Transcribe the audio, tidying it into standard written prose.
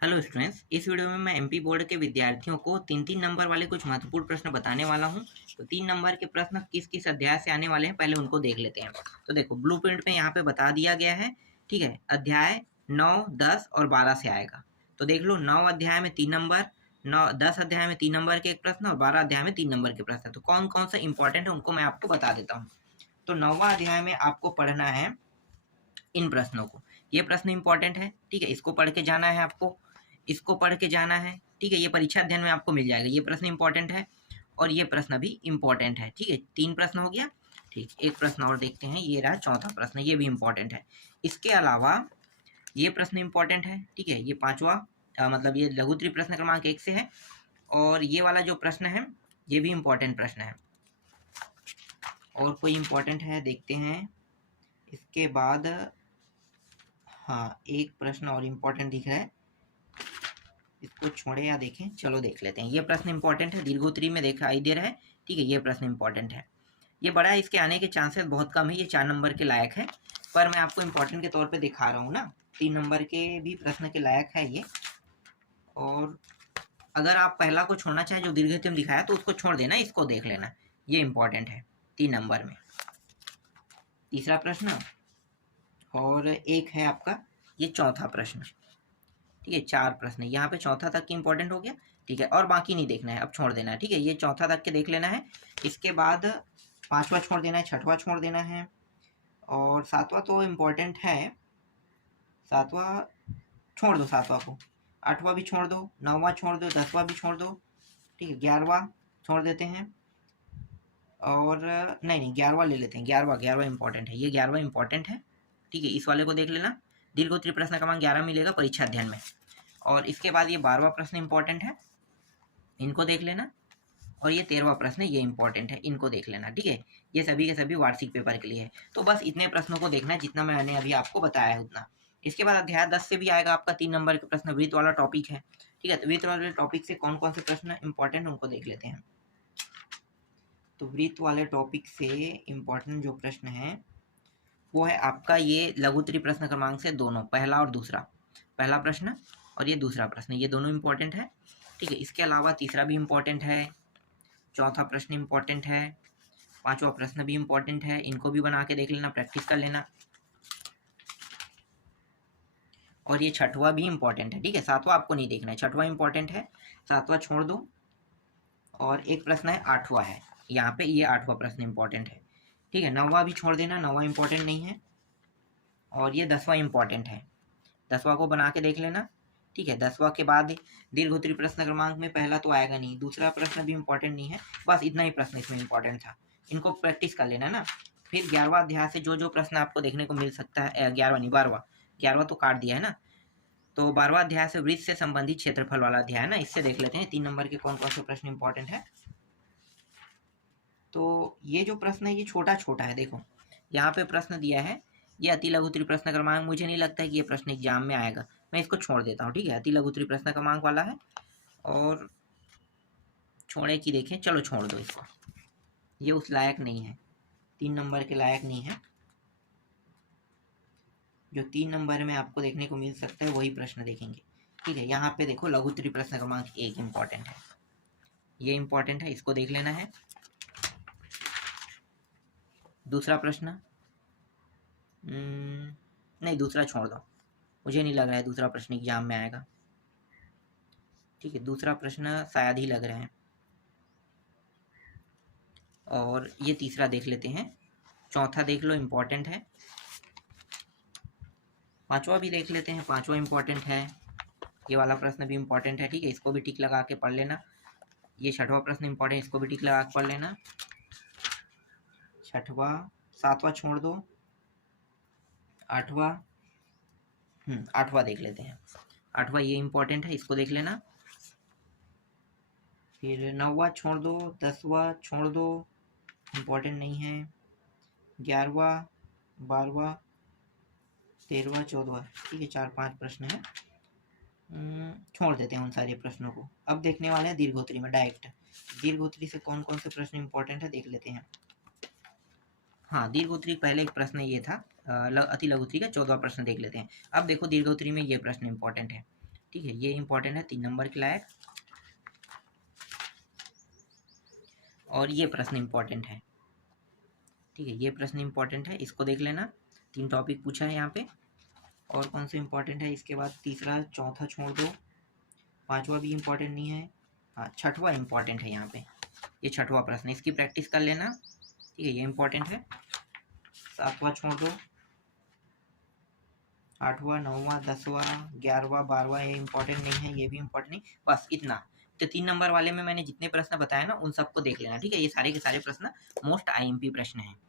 Hello students, इस video में मैं एमपी बोर्ड के विद्यार्थियों को तीन तीन नंबर वाले कुछ महत्वपूर्ण प्रश्न बताने वाला हूं। तो 3 नंबर के प्रश्न किस किस अध्याय से आने वाले हैं, पहले उनको देख लेते हैं। तो देखो, ब्लूप्रिंट में यहाँ पे बता दिया गया है। ठीक है, अध्याय 9, 10 और 12 से आएगा। तो देख लो, 9 अध्याय में 3 नंबर, 10 अध्याय में 3 नंबर के एक प्रश्न और 12 अध्याय में 3 नंबर के प्रश्न। तो कौन कौन सा इंपॉर्टेंट है उनको मैं आपको बता देता हूँ। तो 9वां अध्याय में आपको पढ़ना है इन प्रश्नों को। ये प्रश्न इंपॉर्टेंट है, ठीक है, इसको पढ़ के जाना है आपको, इसको पढ़ के जाना है। ठीक है, ये परीक्षा अध्ययन में आपको मिल जाएगा। ये प्रश्न इंपॉर्टेंट है और ये प्रश्न भी इंपॉर्टेंट है। ठीक है, 3 प्रश्न हो गया। ठीक, एक प्रश्न और देखते हैं, ये रहा चौथा प्रश्न, ये भी इंपॉर्टेंट है। इसके अलावा ये प्रश्न इंपॉर्टेंट है। ठीक है, ये पांचवा मतलब ये लघुत्तरी प्रश्न क्रमांक 1 से है। और ये वाला जो प्रश्न है ये भी इंपॉर्टेंट प्रश्न है। और कोई इंपॉर्टेंट है देखते हैं इसके बाद। हाँ, एक प्रश्न और इम्पोर्टेंट दिख रहा है, इसको छोड़े या देखें, चलो देख लेते हैं। ये प्रश्न इंपॉर्टेंट है, दीर्घोत्तरी में दिखाई दे रहा है। ठीक है, ये प्रश्न इंपॉर्टेंट है, ये बड़ा है, इसके आने के चांसेस बहुत कम है। ये 4 नंबर के लायक है, पर मैं आपको इंपॉर्टेंट के तौर पे दिखा रहा हूँ ना। 3 नंबर के भी प्रश्न के लायक है ये। और अगर आप पहला को छोड़ना चाहें जो दीर्घोत्तरी में दिखाया, तो उसको छोड़ देना, इसको देख लेना। ये इंपॉर्टेंट है 3 नंबर में। तीसरा प्रश्न और एक है आपका ये चौथा प्रश्न। ठीक है, 4 प्रश्न यहाँ पे, चौथा तक की इंपॉर्टेंट हो गया। ठीक है, और बाकी नहीं देखना है, अब छोड़ देना है। ठीक है, ये चौथा तक के देख लेना है। इसके बाद पांचवा छोड़ देना है, छठवा छोड़ देना है, और सातवां तो इम्पोर्टेंट है। सातवां छोड़ दो, सातवां को। आठवां भी छोड़ दो, नौवां छोड़ दो, 10वां भी छोड़ दो। ठीक है, 11वां छोड़ देते हैं। और नहीं, 11वां ले लेते हैं। 11वां इंपॉर्टेंट है, ये 11वां इंपॉर्टेंट है। ठीक है, इस वाले को देख लेना। दीर्घोत्तरी प्रश्न क्रमांक 11 मिलेगा परीक्षा अध्ययन में। और इसके बाद ये 12वां प्रश्न इंपॉर्टेंट है, इनको देख लेना। और ये 13वां प्रश्न है, ये इंपॉर्टेंट है, इनको देख लेना। ठीक है, ये सभी के सभी वार्षिक पेपर के लिए है। तो बस इतने प्रश्नों को देखना है, जितना मैंने अभी आपको बताया है उतना। इसके बाद अध्याय 10 से भी आएगा आपका 3 नंबर का प्रश्न, वृत्त वाला टॉपिक है। ठीक है, तो वृत्त वाले टॉपिक से कौन कौन से प्रश्न इंपॉर्टेंट उनको देख लेते हैं। तो वृत्त वाले टॉपिक से इंपॉर्टेंट जो प्रश्न है वो है आपका ये लघुत्तरी प्रश्न क्रमांक से दोनों, पहला और दूसरा। पहला प्रश्न और ये दूसरा प्रश्न, ये दोनों इंपॉर्टेंट है। ठीक है, इसके अलावा तीसरा भी इंपॉर्टेंट है, चौथा प्रश्न इंपॉर्टेंट है, पांचवा प्रश्न भी इंपॉर्टेंट है। इनको भी बना के देख लेना, प्रैक्टिस कर लेना। और ये छठवा भी इंपॉर्टेंट है। ठीक है, सातवां आपको नहीं देखना है, छठवा इंपॉर्टेंट है, सातवां छोड़ दो। और एक प्रश्न है आठवां है यहाँ पे, ये आठवां प्रश्न इंपॉर्टेंट है। ठीक है, नौवां भी छोड़ देना, नौवां इंपॉर्टेंट नहीं है। और ये 10वां इंपॉर्टेंट है, 10वां को बना के देख लेना। ठीक है, 10वां के बाद दीर्घोत्तरी प्रश्न क्रमांक में पहला तो आएगा नहीं, दूसरा प्रश्न भी इंपॉर्टेंट नहीं है। बस इतना ही प्रश्न इसमें इंपॉर्टेंट था, इनको प्रैक्टिस कर लेना ना। फिर 11वां अध्याय से जो जो प्रश्न आपको देखने को मिल सकता है, 11वां नहीं, 12वां, 11वां तो काट दिया है ना। तो 12वां अध्याय से वृत्त से संबंधित क्षेत्रफल वाला अध्याय है ना, इससे देख लेते हैं 3 नंबर के कौन कौन से प्रश्न इंपॉर्टेंट है। तो ये जो प्रश्न है ये छोटा छोटा है, देखो यहाँ पे प्रश्न दिया है, ये अति लघुत्तरी प्रश्न क्रमांक, मुझे नहीं लगता है कि ये प्रश्न एग्जाम में आएगा, मैं इसको छोड़ देता हूँ। ठीक है, अति लघुत्तरी प्रश्न क्रमांक वाला है और छोड़े की देखें, चलो छोड़ दो इसको, ये उस लायक नहीं है, 3 नंबर के लायक नहीं है। जो 3 नंबर में आपको देखने को मिल सकता है वही प्रश्न देखेंगे। ठीक है, यहाँ पे देखो लघुत्तरी प्रश्न क्रमांक 1 इंपॉर्टेंट है, ये इंपॉर्टेंट है, इसको देख लेना है। दूसरा प्रश्न नहीं, दूसरा छोड़ दो, मुझे नहीं लग रहा है दूसरा प्रश्न एग्जाम में आएगा। ठीक है, दूसरा प्रश्न शायद ही लग रहा है। और ये तीसरा देख लेते हैं, चौथा देख लो इम्पोर्टेंट है, पांचवा भी देख लेते हैं, पांचवा इम्पोर्टेंट है, ये वाला प्रश्न भी इम्पोर्टेंट है। ठीक है, इसको भी टिक लगा के पढ़ लेना। ये छठवा प्रश्न इम्पोर्टेंट, इसको भी टिक लगा के पढ़ लेना। छठवा, सातवां छोड़ दो, आठवां, आठवां देख लेते हैं, आठवां ये इम्पोर्टेंट है, इसको देख लेना। फिर 9वां छोड़ दो, 10वां छोड़ दो, इम्पोर्टेंट नहीं है। 11वां, 12वां, 13वां, 14वां, ठीक है, 4-5 प्रश्न है, छोड़ देते हैं उन सारे प्रश्नों को। अब देखने वाले हैं दीर्घोत्तरी में डायरेक्ट, दीर्घोत्तरी से कौन कौन से प्रश्न इंपॉर्टेंट है देख लेते हैं। हाँ, दीर्घोत्तरी पहले एक प्रश्न ये था, अति लघुत्तरी का 14वां प्रश्न देख लेते हैं। अब देखो दीर्घोत्तरी में ये प्रश्न इंपॉर्टेंट है। ठीक है, ये इंपॉर्टेंट है 3 नंबर के लायक। और ये प्रश्न इंपॉर्टेंट है, ठीक है, ये प्रश्न इंपॉर्टेंट है, इसको देख लेना। 3 टॉपिक पूछा है यहाँ पे। और कौन से इंपॉर्टेंट है इसके बाद? तीसरा, चौथा छोड़ दो, 5वां भी इंपॉर्टेंट नहीं है। हाँ, 6वां इंपॉर्टेंट है यहाँ पे, ये 6वां प्रश्न, इसकी प्रैक्टिस कर लेना, ठीक है, ये इंपॉर्टेंट है। 7वां छोड़ दो, 8वां, 9वां, 10वां, 11वां, 12वां ये इंपॉर्टेंट नहीं है, ये भी इंपॉर्टेंट नहीं, बस इतना। तो 3 नंबर वाले में मैंने जितने प्रश्न बताए ना उन सबको देख लेना, ठीक है। ये सारे के सारे प्रश्न मोस्ट आईएमपी प्रश्न हैं।